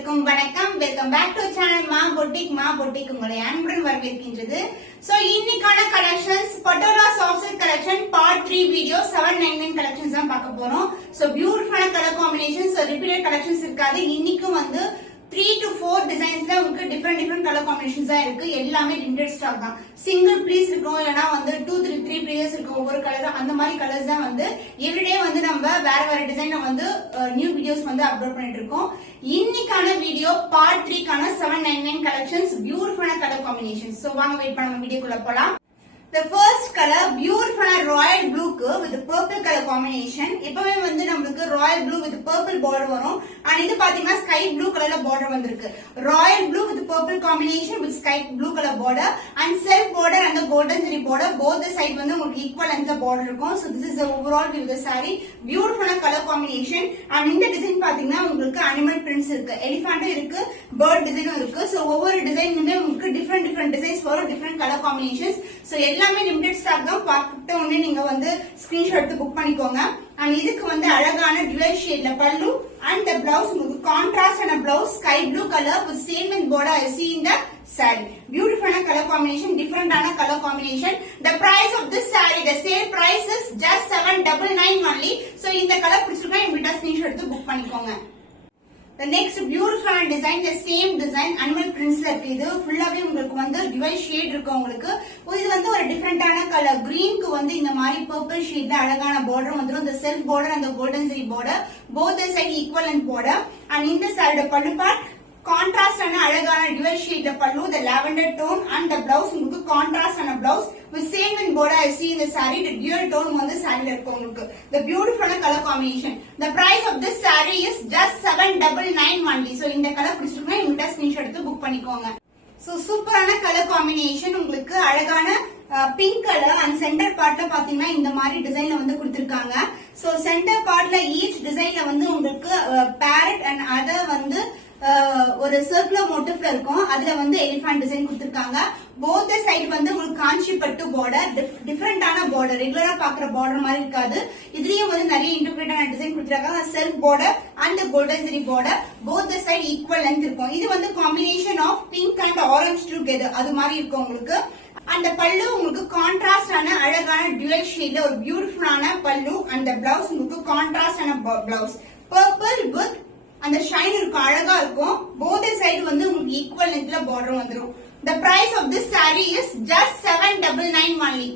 அனைவருக்கும் வணக்கம். Welcome back to channel மா பொட்டிக் உங்களை அன்புடன் வரவேற்கின்றது. சோ இன்னைக்கான collections patola soft silk collection part 3 video 799 collections தான் பார்க்க போறோம். சோ பியூட்டிஃபுல்லான கலர் காம்பினேஷன்ஸ், ரிப்பீட்டட் கலெக்ஷன்ஸ் இருக்காது. இன்னைக்கும் வந்து 3 to 4 டிசைன்ஸ்ல உங்களுக்கு டிஃபரெண்ட் கலர் காம்பினேஷன்ஸ் தான் இருக்கு. எல்லாமே லிமிடெட் ஸ்டாக் தான். சிங்கிள் பீஸ் இருக்கும், இல்லனா வந்து 2 3 பீசஸ் இருக்கும். ஒவ்வொரு கலர் அந்த மாதிரி கலர்ஸ் தான் வந்து எவ்ரிடே வந்து நம்ம வேற டிசைன்ல வந்து நியூ வீடியோஸ் வந்து அப்லோட் பண்ணிட்டு இருக்கோம். இன்னைக்கான வீடியோ பார்ட் 3 கான 799 கலெக்ஷன்ஸ், பியூட்டிஃபுல்லான கலர் காம்பினேஷன்ஸ். சோ வாங்க வெயிட் பண்ணாம வீடியோக்குள்ள போலாம். The first color beautiful royal blue with purple color combination. இப்பவே வந்து நமக்கு royal blue with purple border வரும். and இது பாத்தீங்கன்னா sky blue colorல border வந்திருக்கு. royal blue with purple combination with sky blue color border and self border and the golden zari border both the side வந்து உங்களுக்கு equal length border இருக்கும். so this is the overall view of the saree. beautiful color combination and இந்த design பாத்தீங்கன்னா உங்களுக்கு animal prints இருக்கு, elephant இருக்கு, bird design இருக்கு. so ஒவ்வொரு டிசைனுமே உங்களுக்கு different designs வரும், different color combinations. so எல்லாமே லிமிடெட் ஸ்டாக் தான். பார்த்த உடனே நீங்க வந்து ஸ்கிரீன்ஷாட் எடுத்து புக் பண்ணிக்கோங்க. and இதுக்கு வந்து அழகான dual shadeல பல்லு and the blouse உங்களுக்கு கான்ட்ராஸ்ட் ஆன blouse sky blue color with same in border I see in the saree. beautiful color combination, different ஆன color combination. the price of this saree, the sale price is just 799 only. so இந்த கலர் பிடிச்சிருக்கா இன்விட்டா screenshot எடுத்து book பண்ணிக்கோங்க. The next beautiful design, the same design, animal prints la irukku. Idu fullaவே உங்களுக்கு வந்து dual shade இருக்கு உங்களுக்கு. இது வந்து ஒரு டிஃபரண்டான கலர் green க்கு வந்து இந்த மாதிரி purple shade அழகான border வந்துரும். the self border and the golden zari border both the side equal and border. and இந்த side பல்லு part contrast ஆன அழகான dual shade பல்லு, the lavender tone and the blouse உங்களுக்கு contrast ஆன blouse with same in border I see in the saree. the dual tone வந்து saree ல இருக்கு உங்களுக்கு. the beautiful color combination. the price of this saree is just 799 only. so இந்த கலர் பிடிச்சிருக்கா இந்த ஸ்கிரீன்ஷாட் எடுத்து புக் பண்ணிக்கோங்க. so சூப்பரான கலர் காம்பினேஷன் உங்களுக்கு அழகான பிங்க் கலர் and சென்டர் பார்ட்ல பாத்தீங்கன்னா இந்த மாதிரி டிசைன்ல வந்து கொடுத்திருக்காங்க. so சென்டர் பார்ட்ல ஈச் டிசைன்ல வந்து உங்களுக்கு parrot and other வந்து ஒரு சர்க்குலர் மோட்டிவ்ல இருக்கும். அதுல வந்து எலிஃபண்ட் டிசைன் கொடுத்திருக்காங்க. both the side வந்து உங்களுக்கு காஞ்சி பட்டு border, டிஃபரெண்டான border, ரெகுலரா பாக்குற border மாதிரி இருக்காது. இதுலயும் வந்து நிறைய இன்டர்பிரேட்டான டிசைன் கொடுத்திருக்காங்க. Self border and the golden zari border both the side equal length இருக்கும். இது வந்து combination of pink and orange together அது மாதிரி இருக்கும் உங்களுக்கு. அந்த பல்லு உங்களுக்கு கான்ட்ராஸ்ட் ஆன அழகான dual shadeல ஒரு பியூட்டிஃபுல்லான பல்லு and the blouse உங்களுக்கு கான்ட்ராஸ்ட் ஆன blouse purple with அந்த ஷைன் இருக்கும், அழகா இருக்கும். both side வந்து உங்களுக்கு ஈக்குவல் லென்த்ல border வந்துரும். the price of this saree is just 799 only.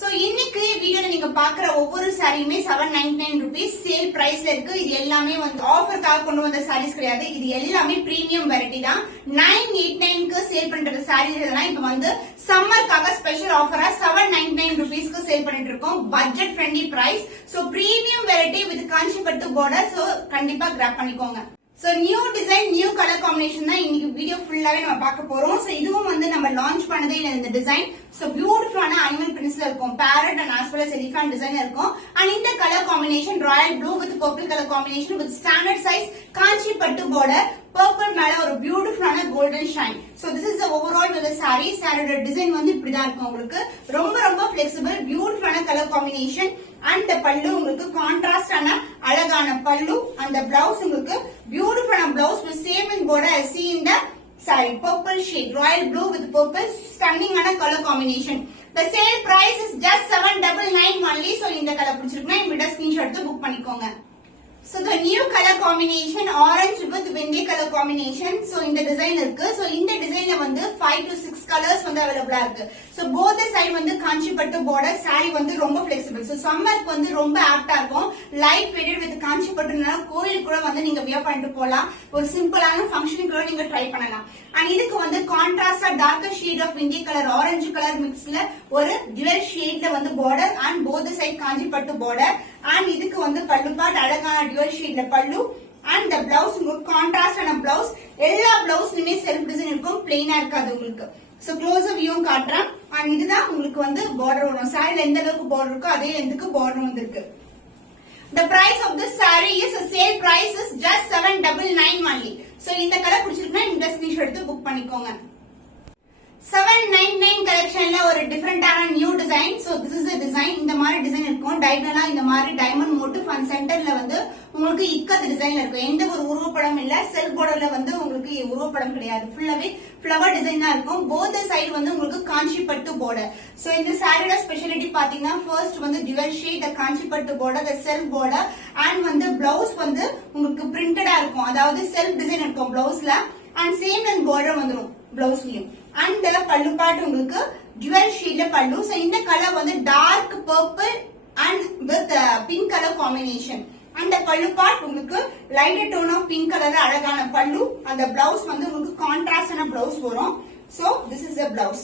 So இன்னைக்கு வீடியோல நீங்க பாக்குற ஒவ்வொரு சாரியுமே 799 rupees சேல் பிரைஸ்ல இருக்கு. இது எல்லாமே வந்து ஆஃபர்க்காக கொண்டு வந்த சாரீஸ் கிடையாது. இது எல்லாமே பிரீமியம் வெரைட்டி தான். 989 க்கு சேல் பண்ற சாரீஸ் இதெல்லாம் இப்ப வந்து சம்மர்க்காக ஸ்பெஷல் ஆஃபரா 799 rupees க்கு சேல் பண்ணிட்டு இருக்கோம். Budget friendly price. So premium variety with Kanchi பட்டு border. சோ கண்டிப்பா கிராப் பண்ணிக்கோங்க. So new design, new colour combination தான் இன்னைக்கு வீடியோ ஃபுல்லாவே நம்ம பார்க்க போறோம். சோ இதுவும் வந்து நம்ம லான்ச் பண்ணதே இல்ல இந்த டிசைன். சோ பியூட்டிஃபுல்லான அனிமல் பிரிண்ட்ஸ்ல இருக்கும், parrot and as well as elephant design இருக்கும். and இந்த colour combination Royal blue with purple colour combination with standard size காஞ்சி பட்டு border, purple மேல ஒரு பியூட்டிஃபுல்லான golden shine. So this is the overall with the saree. சாரியோட design வந்து இப்படி தான் இருக்கும் உங்களுக்கு. ரொம்ப ஃபிளெக்சிபிள், பியூட்டிஃபுல்லான கலர் காம்பினேஷன். and பல்லு உங்களுக்கு கான்ட்ராஸ்ட் ஆன அழகான பல்லு and the blouse உங்களுக்கு பியூட்டிஃபுல்லான blouse with same in border I see in the saree. purple shade, royal blue with purple, stunning ஆன color combination. the sale price is just 799 only. so இந்த colour பிடிச்சிருக்குன்னா இந்த screenshot எடுத்து book பண்ணிக்கோங்க. So the new color combination orange with windy color combination. So இந்த design இருக்கு. So இந்த டிசைன்ல வந்து 5 to 6 கலர்ஸ் வந்து அவைலபிளா இருக்கு. So both the side வந்து காஞ்சி பட்டு border, saree வந்து ரொம்ப flexible. So சம்மருக்கு வந்து ரொம்ப ஆப்டா இருக்கும். லைட் வெயிட்டட் வித் காஞ்சி பட்டுனால கோயிலுக்கு கூட வந்து நீங்க வியர் பண்ணிட்டு போலாம். ஒரு சிம்பிளான ஃபங்க்ஷனுக்கு கூட நீங்க ட்ரை பண்ணலாம். and இதுக்கு வந்து கான்ட்ராஸ்டா darker shade of windy colour, orange colour மிக்ஸ்ல ஒரு dual ஷேட்ல வந்து border and both the side காஞ்சி பட்டு border. and இதுக்கு வந்து பல்லு பார்ட் அழகான dual shade பல்லு and the blouse உங்களுக்கு கான்ட்ராஸ்ட் ஆன blouse. எல்லா பிளவுஸ்லயுமே செல்ஃப் டிசைன் இருக்கும், பிளெயினா இருக்காது உங்களுக்கு. சோ க்ளோஸ் வியூ காட்டுறேன். and இதுதான் உங்களுக்கு வந்து border வரும். சாரில எந்த அளவுக்கு border இருக்கோ அதே லென்த்துக்கு border வந்திருக்கு. the price of this saree is a sale price is just 799 only. So இந்த கலர் பிடிச்சிருக்குன்னா இந்த ஸ்கிரீன்ஷாட் எடுத்து புக் பண்ணிக்கோங்க. 799 கலெக்ஷன்ல ஒரு டிஃபரெண்டான new design. So this is a design. இந்த மாதிரி டிசைன் இருக்கும். டைகனலா இந்த மாதிரி டைமண்ட் மோட்டிவ் அண்ட் சென்டர்ல வந்து உங்களுக்கு இக்கத் டிசைன்ல இருக்கும். எந்த ஒரு உருவப்படம் இல்ல. செல்ஃப் பார்டர்ல வந்து உங்களுக்கு உருவப்படம் கிடையாது. ஃபுல்லாவே ஃப்ளவர் டிசைன் தான் இருக்கும். போத் சைடு வந்து உங்களுக்கு காஞ்சி பட்டு பார்டர். சோ இந்த சாரியோட ஸ்பெஷாலிட்டி பாத்தீங்கன்னா ஃபர்ஸ்ட் வந்து டுவல் ஷேட் த காஞ்சி பட்டு border, the self border and வந்து பிளவுஸ் வந்து உங்களுக்கு பிரிண்டடா இருக்கும். அதாவது செல்ஃப் டிசைன் இருக்கும் பிளவுஸ்ல அண்ட் சேம் அண்ட் பார்டர் வந்துரும் பிளவுஸ்லயும். அண்ட் பல்லு பார்ட் உங்களுக்கு டுவல் ஷேட்ல பல்லு. சோ இந்த கலர் வந்து dark purple and with pink colour combination. அந்த பல்லு பார்ட் உங்களுக்கு light tone of pink colour அழகான பல்லு. அந்த பிளவுஸ் வந்து உங்களுக்கு கான்ட்ராஸ்டான பிளவுஸ் வரும். So this is the blouse.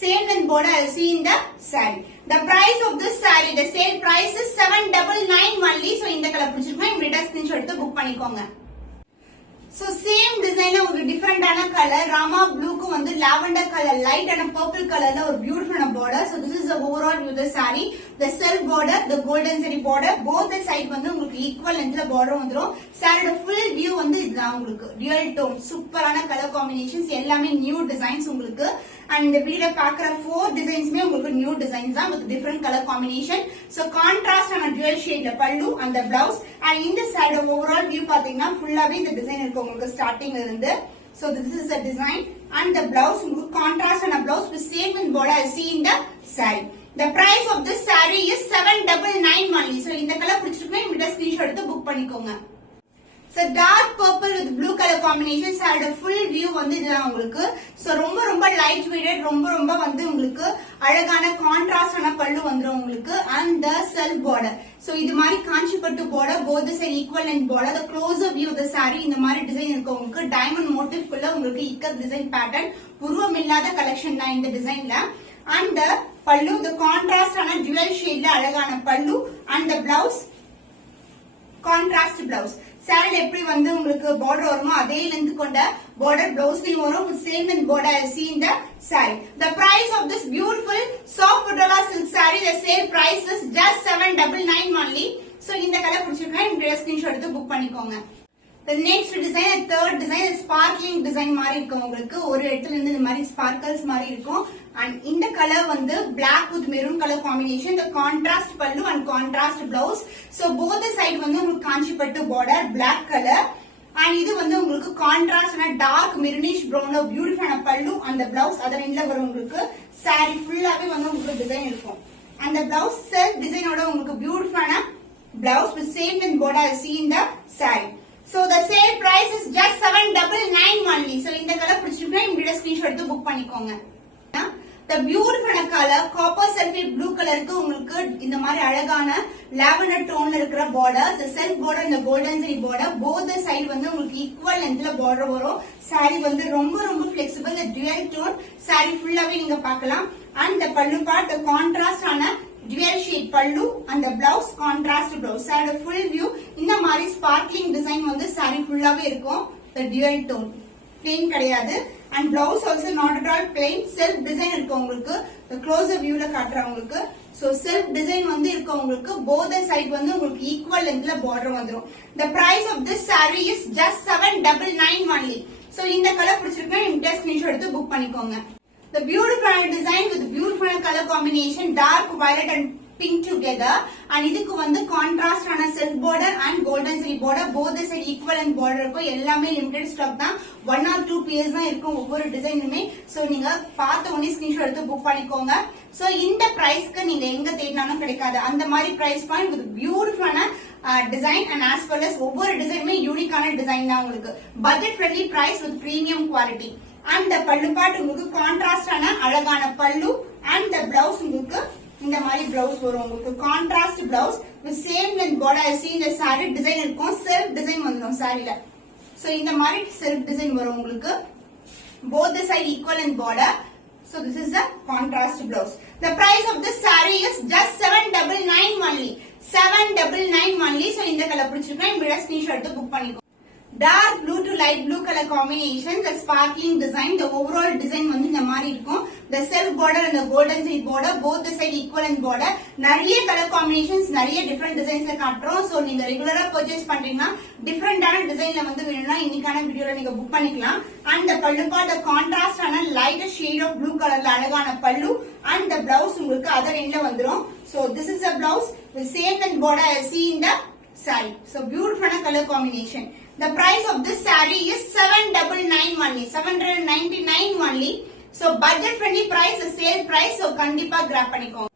Same length border I see in the saree. The price of this saree, the sale price is 799 only. So இந்த colour பிடிச்சிருக்கோம். இம்மிடியா screenshot எடுத்து book பண்ணிக்கோங்க. So same design ஒரு டிஃபரெண்டான colour Rama ப்ளூக்கு வந்து lavender colour light and purple கலர்ல ஒரு பியூட்டிஃபுல்லான border. So this is the overall view of the saree. The self border, the golden zari border, both the side வந்து உங்களுக்கு equal லென்த்ல border வந்துரும். சாரியோட full view வந்து இதுதான் உங்களுக்கு. ரியல் டோன் சூப்பரான கலர் காம்பினேஷன்ஸ் எல்லாமே நியூ டிசைன்ஸ் உங்களுக்கு. அண்ட் இந்த வீடியோல பாக்குற 4 டிசைன்ஸ்மே உங்களுக்கு நியூ டிசைன்ஸ் தான் with different colour combination. So contrast ஆன டுவல் ஷேட்ல பல்லு அந்த பிளவுஸ் அண்ட் இந்த சைடு ஓவரால் வியூ பாத்தீங்கன்னா ஃபுல்லாவே இந்த டிசைன் இருக்கு உங்களுக்கு ஸ்டார்டிங்ல இருந்து. So this is the design and the blouse உங்களுக்கு கான்ட்ராஸ்ட் ஆன blouse with same in border I see in the saree. The price of this saree is 799 only. So இந்த கலர் பிடிச்சிருக்கா இமிடியா ஸ்கிரீன்ஷாட் எடுத்து புக் பண்ணிக்கோங்க. So dark purple with blue color combination சாரோட full view வந்து இதுதான் உங்களுக்கு. So ரொம்ப லைட் weighted ரொம்ப வந்து உங்களுக்கு அழகான கான்ட்ராஸ்டான பல்லு வந்துரும் உங்களுக்கு and the self border. So இது மாதிரி காஞ்சி பட்டு border both the side equal length border. The closer view of the saree இந்த மாதிரி டிசைன் இருக்கு உங்களுக்கு. டைமண்ட் மோட்டிவ் குள்ள உங்களுக்கு இக்கத் டிசைன் பேட்டர்ன் உருவம் இல்லாத கலெக்ஷன் தான் இந்த டிசைன்ல. And the பல்லு the contrast ஆன dual shadeல அழகான பல்லு and the blouse contrast blouse. சாரில எப்படி வந்து உங்களுக்கு பார்டர் வருமோ அதே லென்த் கொண்ட பார்டர் பிளவுஸ்லயும் வரும் with same in border I see in the saree. The price of this beautiful soft Patola silk saree, the sale price is just 799 only. So இந்த கலர் பிடிச்சிருக்கா இந்த ஸ்கிரீன்ஷாட் எடுத்து புக் பண்ணிக்கோங்க. The next design, the third design, sparkling design மாதிரி இருக்கும் உங்களுக்கு. ஒரு இடத்துல இருந்து இந்த மாதிரி sparkles மாதிரி இருக்கும். And இந்த கலர் வந்து black with maroon color combination, the contrast pallu and contrast blouse. So both the side வந்து உங்களுக்கு காஞ்சி பட்டு border black color. And இது வந்து உங்களுக்கு contrast ஆன dark maroonish brown beautiful ஆன பல்லு and the blouse அதர் எண்ட்ல வரும் உங்களுக்கு. saree ஃபுல்லாவே வந்து உங்களுக்கு டிசைன் இருக்கும். And the blouse self design ஓட உங்களுக்கு beautiful ஆன blouse with same in border I see in the saree. So the sale price is just 799 only. So இந்த கலர் பிடிச்சிருக்கா இமிடியா ஸ்கிரீன்ஷாட் எடுத்து புக் பண்ணிக்கோங்க. The beautiful color copper sulphate blue கலருக்கு உங்களுக்கு இந்த மாதிரி அழகான lavender டோன்ல இருக்கிற border, the self border இந்த golden zari border, both the side வந்து உங்களுக்கு equal lengthல border வரும். saree வந்து ரொம்ப flexible, the dual tone saree ஃபுல்லாவே நீங்க பார்க்கலாம். And the pallu part the contrast ஆன dual shade pallu and the blouse contrast blouse. saree full view இந்த மாதிரி sparkling design வந்து saree ஃபுல்லாவே இருக்கும். the dual tone plain கிடையாது. and blouse also not at all plain, self design இருக்கு உங்களுக்கு. the closer view ல காட்றேன் உங்களுக்கு. so self design வந்து இருக்கு உங்களுக்கு. both the side வந்து உங்களுக்கு equal lengthல border வந்துரும். the price of this saree is just 799 only. so இந்த கலர் பிடிச்சிருக்கா இமிடியா ஸ்கிரீன்ஷாட் எடுத்து புக் பண்ணிக்கோங்க. the beautiful design with beautiful color combination, dark violet and pink together. and இதுக்கு வந்து contrast ஆன self border and golden zari border, both the side equal and border இருக்கும். எல்லாமே limited stock தான். 1 or 2 pieces தான் இருக்கும் ஒவ்வொரு டிசைனுமே. சோ நீங்க பார்த்த உடனே ஸ்கிரீன்ஷாட் எடுத்து புக் பண்ணிக்கோங்க. சோ இந்த பிரைஸ்க்கு நீங்க எங்க தேடினாலும் கிடைக்காது. அந்த மாதிரி பிரைஸ் பாயிண்ட் with beautiful ஆன design and as well as ஒவ்வொரு டிசைனுமே யூனிக்கான டிசைன் தான் உங்களுக்கு. budget friendly price with premium quality. and the பல்லு பார்ட் உங்களுக்கு கான்ட்ராஸ்ட் ஆன அழகான பல்லு and the blouse உங்களுக்கு இந்த மாதிரி பிளவுஸ் வரும் உங்களுக்கு. Contrast blouse with same length border I see இந்த saree டிசைன் இருக்கும். செல்ஃப் டிசைன் வந்துரும் சாரில. சோ இந்த மாதிரி செல்ஃப் டிசைன் வரும் உங்களுக்கு. both the side equal in border. so this is the contrast blouse. the price of this saree is just 799 only. 799 only. so இந்த கலர் பிடிச்சிருக்கா இமிடியா ஸ்கிரீன்ஷாட் எடுத்து புக் பண்ணிக்கோ. Dark blue to light blue colour combination, the sparkling design, the overall design வந்து இந்த மாதிரி இருக்கும். the self border and the golden seed border, both the side equivalent border. நிறைய கலர் காம்பினேஷன்ஸ், நிறைய different டிசைன்ஸ்ல காட்டுறோம். So நீங்க ரெகுலரா பர்ச்சேஸ் பண்றீங்கன்னா டிஃபரெண்டான டிசைன்ல வந்து வேணும்னா இன்னைக்கான வீடியோல நீங்க புக் பண்ணிக்கலாம். அண்ட் the பல்லு பார்ட் the contrast ஆன lighter shade of blue கலர்ல அழகான பல்லு, and the blouse உங்களுக்கு அதர் எண்ட்ல வந்துரும். So this is a blouse with same and border as see in the saree. So beautiful color combination. The price of this saree is 799 only, 799 only. So budget friendly price, a sale price. So kandipa grab பண்ணிக்கோங்க.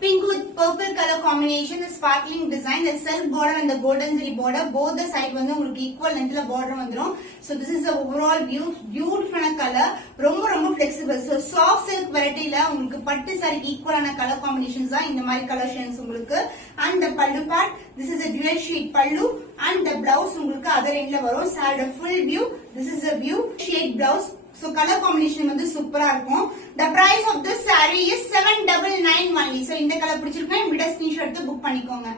Pink with purple color combination, the sparkling design, the self border and the golden zari border, both the side வந்து உங்களுக்கு equal lengthல border வந்துரும். So this is the overall view, beautiful color, ரொம்ப flexible. So soft silk varietyல உங்களுக்கு பட்டு saree equal ஆன color combinations தான் இந்த மாதிரி color shades உங்களுக்கு. And the pallu part, this is a dual shade pallu, and the blouse உங்களுக்கு other endல வரும். saree full view, this is a view shade blouse. So color combination வந்து சூப்பரா இருக்கும். The price of this saree is 799 only. So இந்த கலர் பிடிச்சிருக்கா இந்த screenshot எடுத்து புக் பண்ணிக்கோங்க.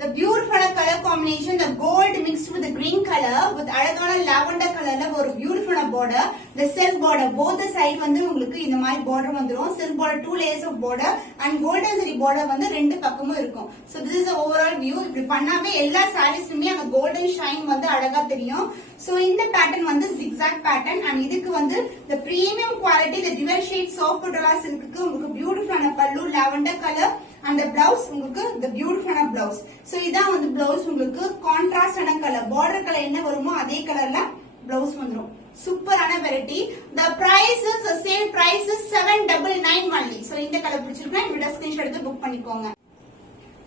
The beautiful color combination, the gold mixed with the green color with அழகான lavender colorல ஒரு beautiful border, the silk border, both the side வந்து உங்களுக்கு இந்த மாதிரி border வந்துரும். silk border 2 layers of border and golden zari border வந்து ரெண்டு பக்கமும் இருக்கும். So this is the overall view. இப்படி பண்ணாவே எல்லா sareesலயுமே அந்த golden shine வந்து அழகா தெரியும். So இந்த pattern வந்து zigzag pattern, and இதுக்கு வந்து the premium quality, the dual shade soft patola silk உங்களுக்கு beautiful ஆன பல்லு lavender color, and the blouse உங்களுக்கு the beautiful blouse. So இதான் வந்து blouse உங்களுக்கு contrast ஆன கலர், border கலர் என்ன வருமோ அதே கலர்ல blouse வந்துரும். சூப்பரான variety. The price is, the sale price is 799 only. So இந்த கலர் பிடிச்சிருக்கா இந்த ஸ்கிரீன்ஷாட் எடுத்து புக் பண்ணிக்கோங்க.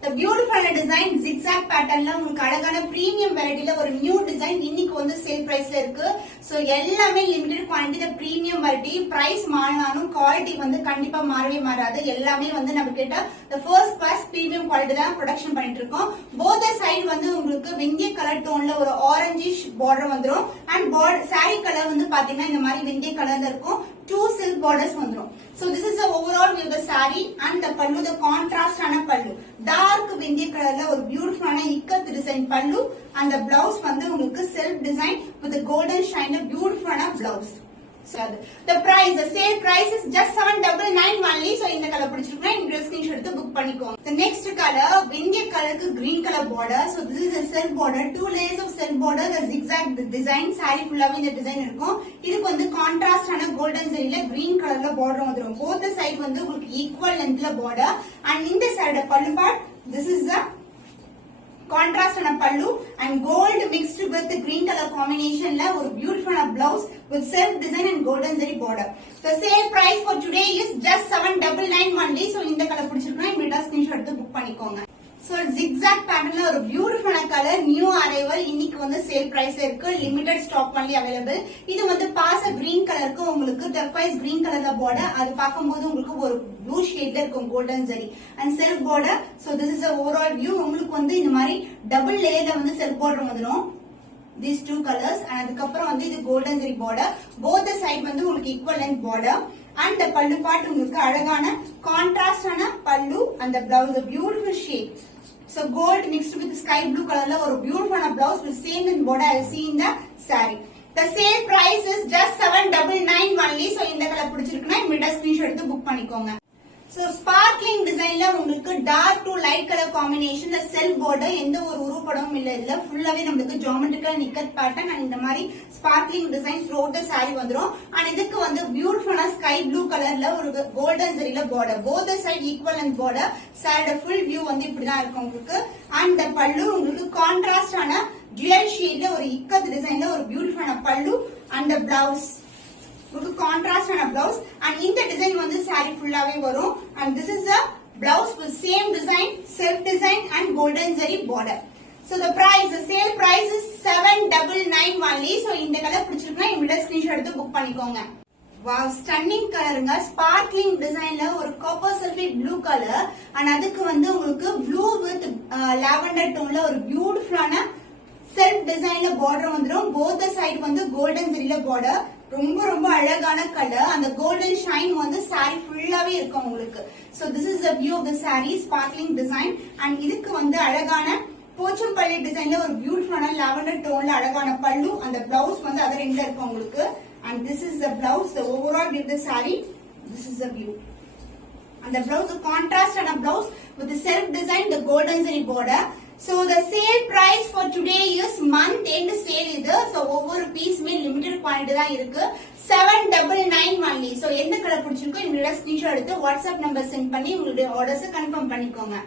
The beautiful design zigzag patternல உங்களுக்கு அழகான premium varietyல ஒரு new design இன்னைக்கு வந்து சேல் பிரைஸ்ல இருக்கு. சோ எல்லாமே limited quantity, the premium variety, price மாறினாலும் குவாலிட்டி வந்து கண்டிப்பா மாறவே மாறாது. எல்லாமே வந்து நம்ம கிட்ட the first class premium quality தான் ப்ரொடக்ஷன் பண்ணிட்டு இருக்கோம். both the side வந்து உங்களுக்கு வெந்தய கலர் டோன்ல ஒரு orangish border வந்துரும், and saree கலர் வந்து பாத்தீங்கன்னா இந்த மாதிரி வெந்தய கலர்ல இருக்கும். 2 silk borders வந்துரும். So this is the overall view of the saree, and the pallu, the contrast ஆன பல்லு, dark வெந்தய கலர்ல ஒரு பியூட்டிஃபுல் ஆன இக்கத் டிசைன் பல்லு, and the blouse வந்து உங்களுக்கு self design with the golden shine, beautiful ஆன blouse. So the price, the sale price is just 799 only. So இந்த கலர் பிடிச்சிருக்கா இந்த ஸ்கிரீன்ஷாட் எடுத்து புக் பண்ணிக்கோங்க. The next color, வெந்தய கலருக்கு green color border. So this is a self border, 2 layers of self border, the zigzag design, saree ஃபுல்லாவே இந்த டிசைன் இருக்கும். இதுக்கு வந்து கான்ட்ராஸ்ட் ஆன கோல்டன் ஜரியில green கலர்ல border வந்துரும். both the side வந்து உங்களுக்கு equal lengthல border, and இந்த side பல்லு part, this is the contrast on a pallu, and gold mixed with the green color combination la or beautiful blouse with self design and golden zari border. The sale price for today is just 799 only. So இந்த கலர் பிடிச்சிருக்கா இந்த screenshot எடுத்து book பண்ணிக்கோங்க. So zigzag patternல ஒரு beautiful colour new arrival இன்னைக்கு வந்து sale பிரைஸ்ல இருக்கு. Limited stock only available. இது வந்து பாச green கலருக்கு உங்களுக்கு turquoise green கலர்ல border, அது பாக்கும்போது உங்களுக்கு ஒரு blue shadeல இருக்கும் golden zari and self border. So this is the overall view. உங்களுக்கு வந்து இந்த மாதிரி double layerல வந்து self border வந்துரும். These two colors, and அதுக்கப்புறம் வந்து இது golden zari border, both the side வந்து உங்களுக்கு equal length border, and the pallu part உங்களுக்கு அழகான contrast ஆன பல்லு, and the blouse a beautiful shade. So gold mixed with sky blue colorல ஒரு beautiful blouse with same in border as see in the saree. The sale price is just 799 only. So இந்த colour பிடிச்சிருக்குன்னா இந்த screenshot எடுத்து book பண்ணிக்கோங்க. So sparkling designல உங்களுக்கு dark to light color combination, the self border, எந்த ஒரு உருப்படமும் இல்ல, இதுல ஃபுல்லாவே நமக்கு geometrical nicket pattern, and இந்த மாதிரி sparkling design throughout the saree வந்துரும். and இதுக்கு வந்து beautiful sky blue colorல ஒரு golden zariல border, both the side equal and border. saree full view வந்து இப்படிதான் இருக்கும் உங்களுக்கு. and the pallu உங்களுக்கு contrast ஆன dual shade ல ஒரு இக்கத் டிசைன்ல ஒரு beautiful pallu, and the blouse உங்களுக்கு கான்ட்ராஸ்ட் ஆன blouse, and இந்த டிசைன் வந்து saree ஃபுல்லாவே வரும். and this is the blouse with same design, self design and golden zari border. so the price, the sale price is 799 only. so இந்த colour பிடிச்சிருக்குன்னா இந்த screenshot எடுத்து புக் பண்ணிக்கோங்க. wow, stunning கலருங்க. sparkling designல ஒரு copper sulphate blue color, and அதுக்கு வந்து உங்களுக்கு blue with lavender toneல ஒரு beautiful ஆன self designல border வந்துரும். both the side வந்து golden zariல border, ரொம்ப அழகான கலர். அந்த கோல்டன் ஷைன் வந்து saree ஃபுல்லாவே இருக்கும் உங்களுக்கு. so this is the view of the saree, sparkling design, and இதுக்கு வந்து அழகான போச்சம்பள்ளி டிசைன்ல ஒரு பியூட்டிஃபுல்லான லாவெண்டர் டோன்ல அழகான பல்லு, அந்த பிளவுஸ் வந்து அதர் எண்ட்ல இருக்கு உங்களுக்கு. And this is the blouse, the overall view of the saree. This is the view. And the blouse, the contrast and a blouse with the self design, the golden zari border. So the sale price for today is month end sale இது. So ஒவ்வொரு பீஸ்மே limited quantity தான் இருக்கு. 799 only. So எந்த colour பிடிச்சிருக்கோ இவங்களோட screenshot எடுத்து WhatsApp number send பண்ணி உங்களுடைய ஆர்டர்ஸ் கன்ஃபார்ம் பண்ணிக்கோங்க.